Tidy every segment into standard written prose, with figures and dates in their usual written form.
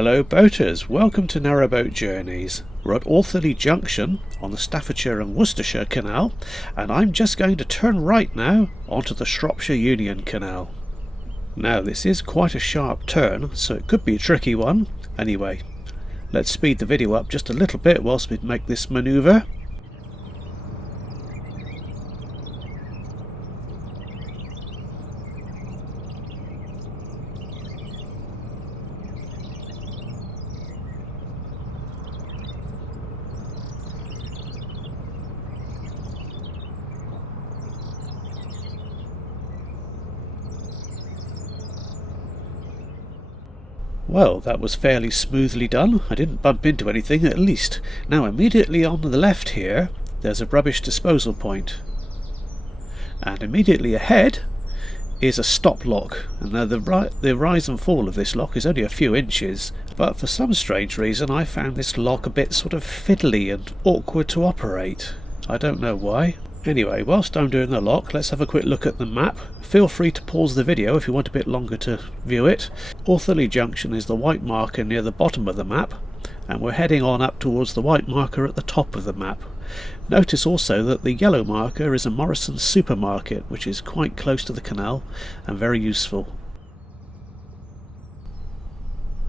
Hello boaters, welcome to Narrowboat Journeys. We're at Autherley Junction on the Staffordshire and Worcestershire Canal, and I'm just going to turn right now onto the Shropshire Union Canal. Now this is quite a sharp turn, so it could be a tricky one. Anyway, let's speed the video up just a little bit whilst we make this manoeuvre. Well, that was fairly smoothly done. I didn't bump into anything, at least. Now immediately on the left here, there's a rubbish disposal point. And immediately ahead is a stop lock. And now the rise and fall of this lock is only a few inches. But for some strange reason I found this lock a bit sort of fiddly and awkward to operate. I don't know why. Anyway, whilst I'm doing the lock, let's have a quick look at the map. Feel free to pause the video if you want a bit longer to view it. Autherley Junction is the white marker near the bottom of the map, and we're heading on up towards the white marker at the top of the map. Notice also that the yellow marker is a Morrison's supermarket, which is quite close to the canal and very useful.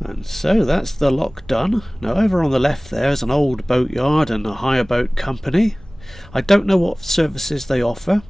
And so that's the lock done. Now over on the left there is an old boatyard and a hire boat company. I don't know what services they offer,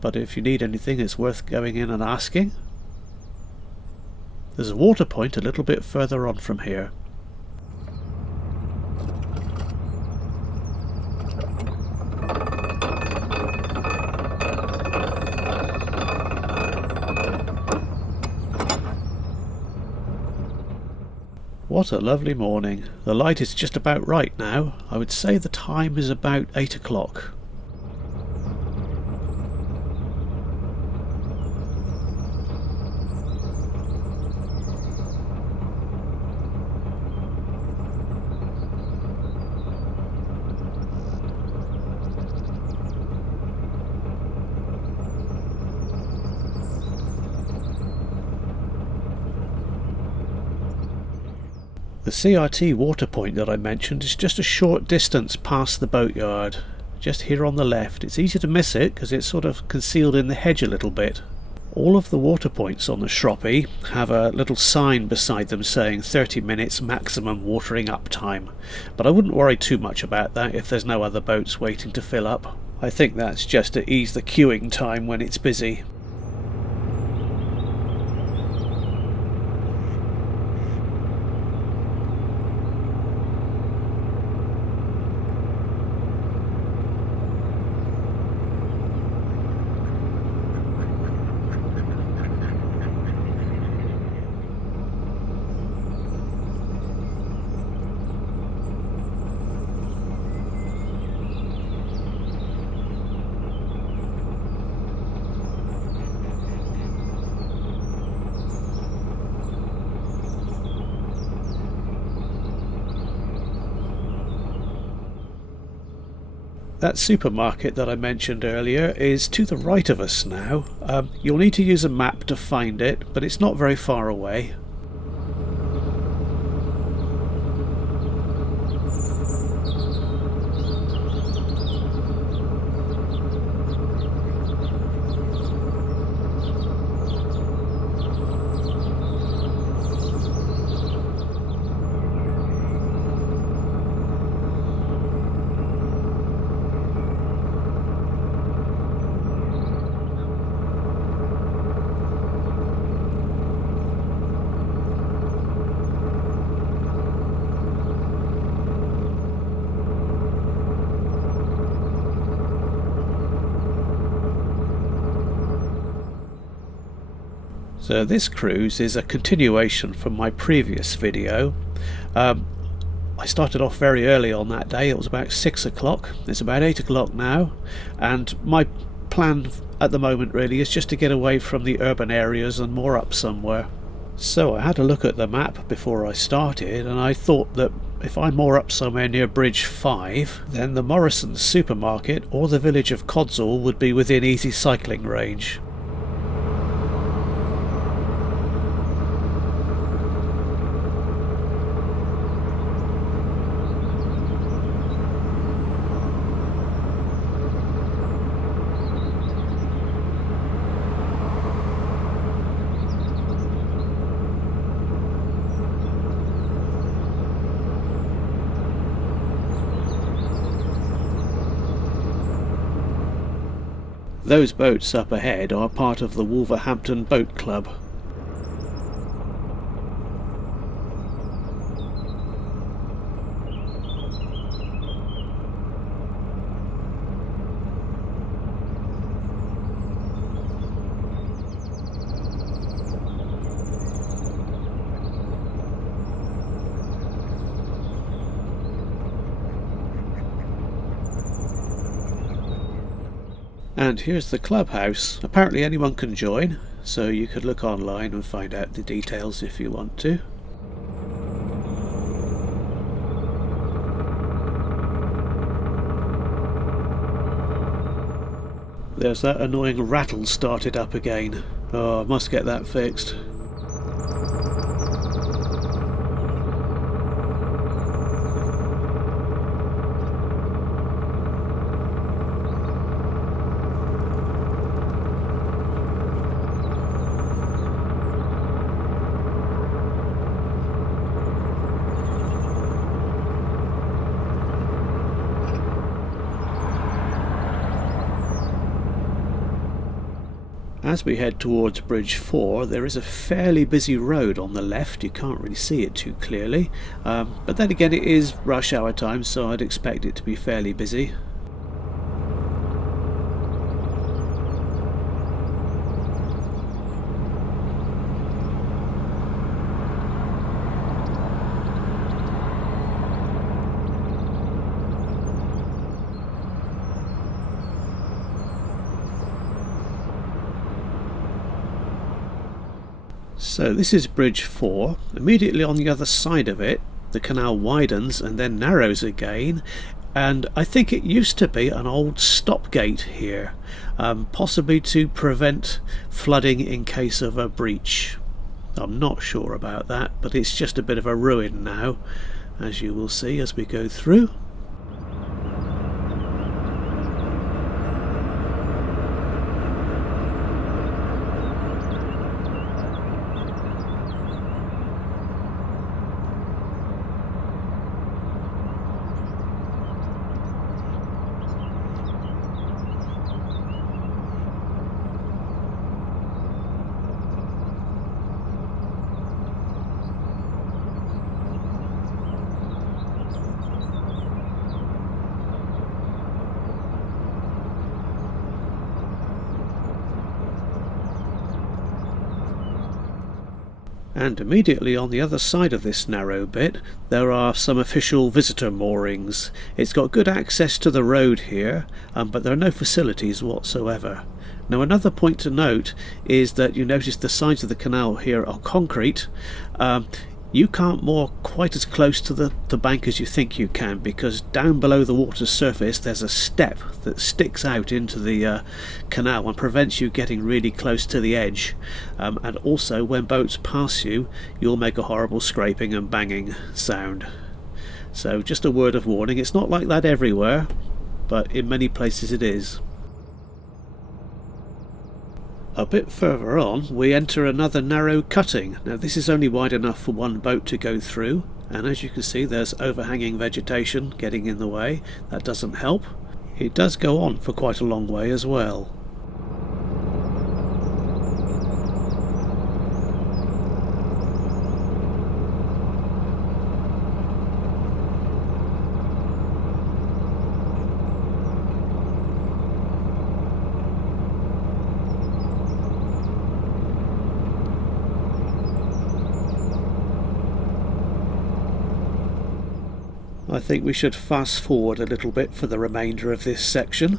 but if you need anything it's worth going in and asking. There's a water point a little bit further on from here. What a lovely morning. The light is just about right now. I would say the time is about 8 o'clock. The CRT water point that I mentioned is just a short distance past the boatyard, just here on the left. It's easy to miss it because it's sort of concealed in the hedge a little bit. All of the water points on the Shropshire have a little sign beside them saying 30 minutes maximum watering up time, but I wouldn't worry too much about that if there's no other boats waiting to fill up. I think that's just to ease the queuing time when it's busy. That supermarket that I mentioned earlier is to the right of us now. You'll need to use a map to find it, but it's not very far away. So this cruise is a continuation from my previous video. I started off very early on that day. It was about 6 o'clock. It's about 8 o'clock now, and my plan at the moment really is just to get away from the urban areas and moor up somewhere. So I had a look at the map before I started, and I thought that if I moor up somewhere near Bridge 5, then the Morrison's supermarket or the village of Codsall would be within easy cycling range. Those boats up ahead are part of the Wolverhampton Boat Club. And here's the clubhouse. Apparently anyone can join, so you could look online and find out the details if you want to. There's that annoying rattle started up again. Oh, I must get that fixed. As we head towards Bridge 4, there is a fairly busy road on the left. You can't really see it too clearly, but then again it is rush hour time, so I'd expect it to be fairly busy. So this is Bridge 4. Immediately on the other side of it, the canal widens and then narrows again, and I think it used to be an old stop gate here, possibly to prevent flooding in case of a breach. I'm not sure about that, but it's just a bit of a ruin now, as you will see as we go through. And immediately on the other side of this narrow bit there are some official visitor moorings. It's got good access to the road here, but there are no facilities whatsoever. Now another point to note is that you notice the sides of the canal here are concrete. You can't moor quite as close to the bank as you think you can, because down below the water's surface there's a step that sticks out into the canal and prevents you getting really close to the edge, and also when boats pass you, you'll make a horrible scraping and banging sound. So just a word of warning, it's not like that everywhere, but in many places it is. A bit further on we enter another narrow cutting. Now this is only wide enough for one boat to go through, and as you can see there's overhanging vegetation getting in the way. That doesn't help. It does go on for quite a long way as well. I think we should fast forward a little bit for the remainder of this section.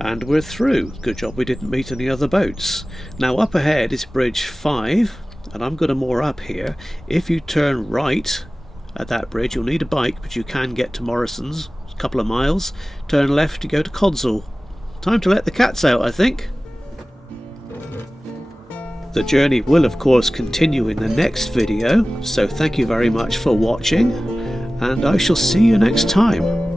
And we're through. Good job we didn't meet any other boats. Now up ahead is bridge 5, and I'm going to moor up here. If you turn right at that bridge, you'll need a bike, but you can get to Morrison's, a couple of miles. Turn left to go to Codsall. Time to let the cats out, I think. The journey will of course continue in the next video, so thank you very much for watching, and I shall see you next time.